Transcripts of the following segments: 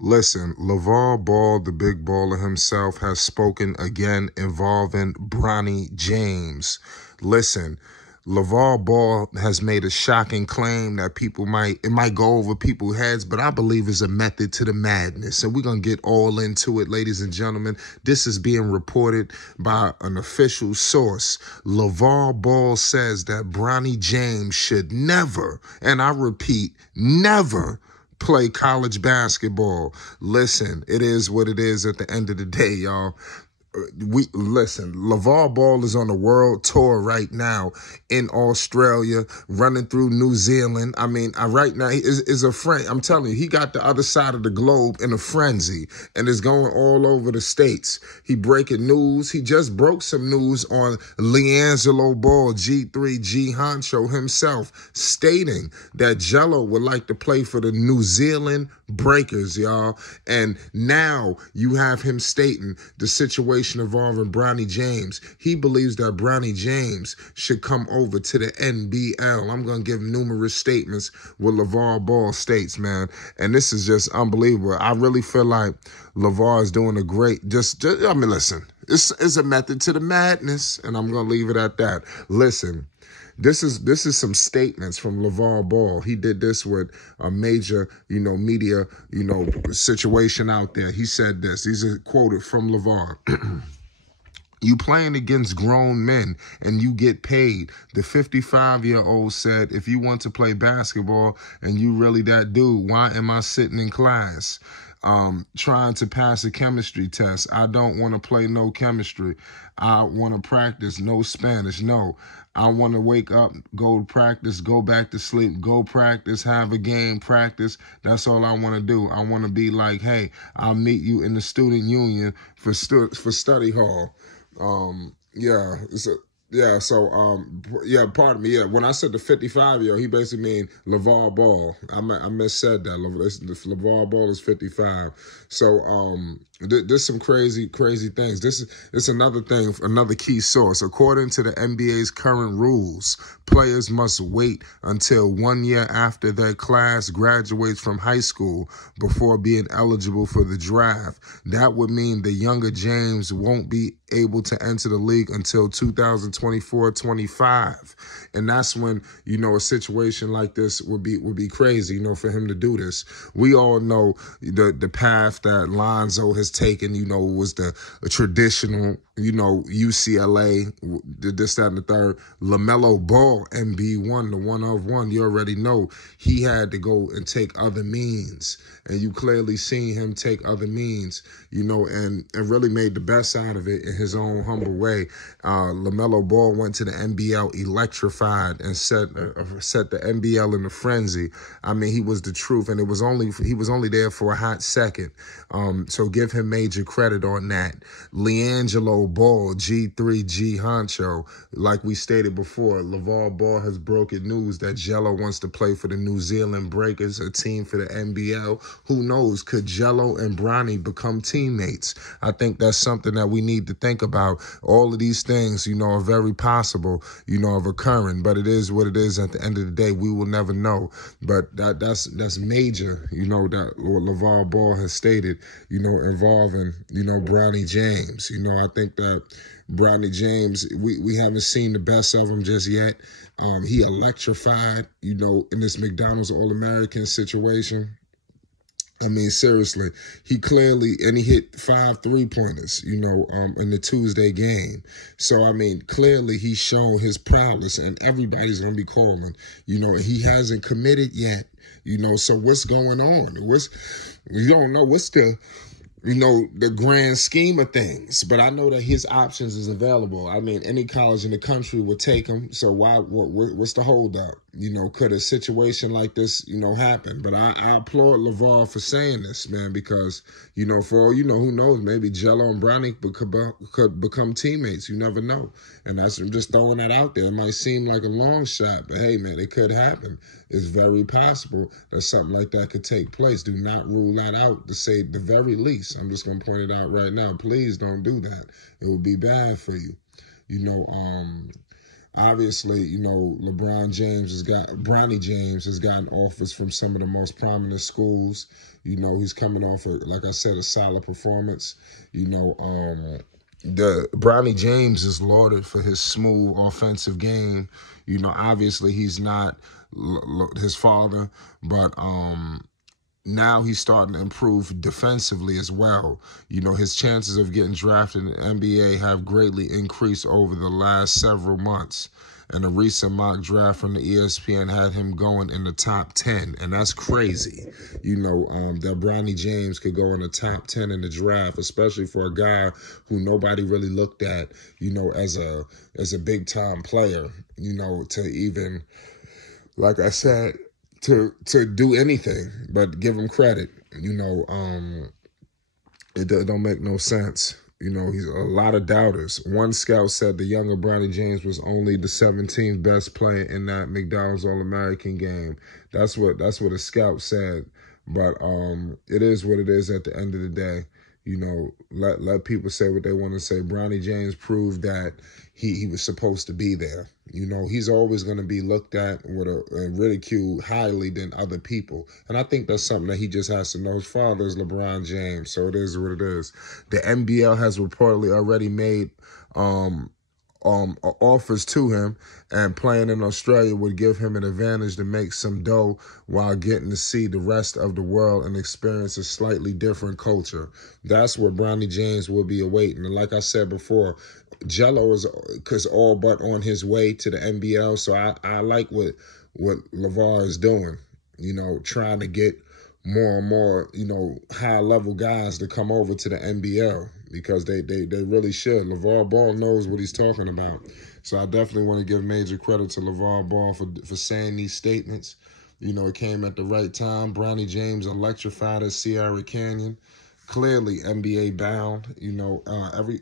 Listen, Lavar Ball, the big baller himself, has spoken again involving Bronny James. Listen, Lavar Ball has made a shocking claim that it might go over people's heads, but I believe is a method to the madness. So we're going to get all into it, ladies and gentlemen. This is being reported by an official source. Lavar Ball says that Bronny James should never, and I repeat, never play college basketball. Listen, it is what it is at the end of the day, y'all. Lavar Ball is on a world tour right now in Australia, running through New Zealand. I mean, right now is a friend. I'm telling you, he got the other side of the globe in a frenzy and is going all over the states. He breaking news. He just broke some news on LiAngelo Ball, G3G Honcho himself, stating that Jello would like to play for the New Zealand Breakers, y'all. And now you have him stating the situation involving Bronny James. He believes that Bronny James should come over to the NBL. I'm going to give numerous statements what Lavar Ball states, man. And this is just unbelievable. I really feel like Lavar is doing a great, I mean, listen, it's a method to the madness, and I'm going to leave it at that. Listen. This is some statements from Lavar Ball. He did this with a major, media, situation out there. He said this. These are quoted from Lavar. You playing against grown men and you get paid. The 55-year-old said, if you want to play basketball and you really that dude, why am I sitting in class? Trying to pass a chemistry test. I don't want to play no chemistry. I want to practice no Spanish. No, I want to wake up, go to practice, go back to sleep, go practice, have a game, practice. That's all I want to do. I want to be like, hey, I'll meet you in the student union for study hall. Pardon me. Yeah, when I said the 55-year-old, he basically mean Lavar Ball. I missaid that. Lavar Ball is 55. So, there's some crazy things. This is another thing, another key source. According to the NBA's current rules, players must wait until 1 year after their class graduates from high school before being eligible for the draft. That would mean the younger James won't be able to enter the league until 2024-25. And that's when, a situation like this would be crazy, for him to do this. We all know the path that Lonzo has taken, was the traditional, UCLA, this, that, and the third. LaMelo Ball, MB1, the one of one, you already know he had to go and take other means. And you clearly seen him take other means, and really made the best out of it in his own humble way. LaMelo Ball went to the NBL electrified and set the NBL in a frenzy. I mean, he was the truth, and he was only there for a hot second. So give him major credit on that. LiAngelo Ball, G3G Honcho, like we stated before, Lavar Ball has broken news that Jello wants to play for the New Zealand Breakers, a team for the NBL. Who knows? Could Jello and Bronny become teammates? I think that's something that we need to think about. All of these things, are very possible, of occurring. But it is what it is. At the end of the day, we will never know. But that's major, that what Lavar Ball has stated, involving, Bronny James. I think that Bronny James, we haven't seen the best of him just yet. He electrified, in this McDonald's All-American situation. I mean, seriously, he hit 5 3-pointers, in the Tuesday game. So, I mean, clearly he's shown his prowess, and everybody's going to be calling. He hasn't committed yet, so what's going on? We don't know what's the grand scheme of things. But I know that his options is available. I mean, any college in the country would take him. So what's the holdup? Could a situation like this, happen? But I applaud Lavar for saying this, man, because, for all who knows, maybe Jello and Bronny could become teammates. You never know. And I'm just throwing that out there. It might seem like a long shot, but hey, man, it could happen. It's very possible that something like that could take place. Do not rule that out, to say the very least. I'm just going to point it out right now. Please don't do that. It would be bad for you. Obviously, you know, Bronny James has gotten offers from some of the most prominent schools. You know, he's coming off like I said, a solid performance. You know, the Bronny James is lauded for his smooth offensive game. You know, obviously he's not his father, but now he's starting to improve defensively as well. You know, his chances of getting drafted in the NBA have greatly increased over the last several months. And a recent mock draft from the ESPN had him going in the top 10, and that's crazy. You know, that Bronny James could go in the top 10 in the draft, especially for a guy who nobody really looked at, you know, as a big-time player, you know, to even, like I said, to do anything but give him credit. You know, it don't make no sense. You know, he's a lot of doubters. One scout said the younger Bronny James was only the 17th best player in that McDonald's All-American game. That's what a scout said. But it is what it is at the end of the day. You know, let people say what they want to say. Bronny James proved that he was supposed to be there. You know, he's always going to be looked at with and ridiculed highly than other people. And I think that's something that he just has to know. His father is LeBron James, so it is what it is. The NBL has reportedly already made offers to him, and playing in Australia would give him an advantage to make some dough while getting to see the rest of the world and experience a slightly different culture. That's what Bronny James will be awaiting. And like I said before, Jello is all but on his way to the NBL, so I like what Lavar is doing, you know, trying to get more and more, you know, high-level guys to come over to the NBL, because they really should. LeVar Ball knows what he's talking about. So I definitely want to give major credit to LeVar Ball for saying these statements. You know, it came at the right time. Bronny James electrified at Sierra Canyon. Clearly NBA bound. You know,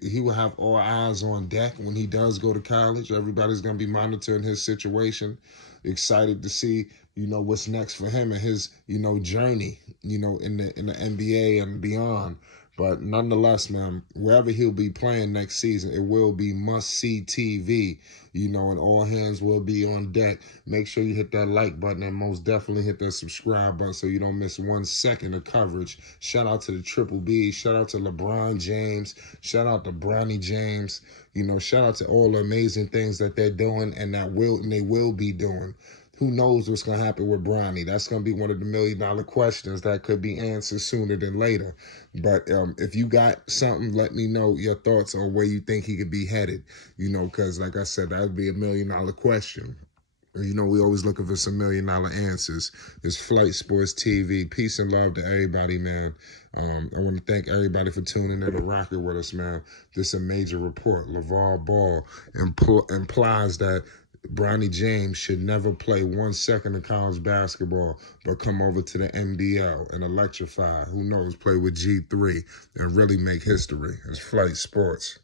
he will have all eyes on deck when he does go to college. Everybody's going to be monitoring his situation. Excited to see, you know, what's next for him and his, you know, journey, you know, in the NBA and beyond. But nonetheless, man, wherever he'll be playing next season, it will be must-see TV, you know, and all hands will be on deck. Make sure you hit that like button and most definitely hit that subscribe button so you don't miss 1 second of coverage. Shout out to the Triple B. Shout out to LeBron James. Shout out to Bronny James. You know, shout out to all the amazing things that they're doing and they will be doing. Who knows what's going to happen with Bronny? That's going to be one of the million-dollar questions that could be answered sooner than later. But if you got something, let me know your thoughts on where you think he could be headed. You know, because like I said, that would be a million-dollar question. You know, we always looking for some million-dollar answers. It's Flight Sports TV. Peace and love to everybody, man. I want to thank everybody for tuning in and rocking with us, man. This is a major report. LeVar Ball implies that Bronny James should never play 1 second of college basketball, but come over to the NBL and electrify. Who knows, play with G3 and really make history. It's Flight Sports.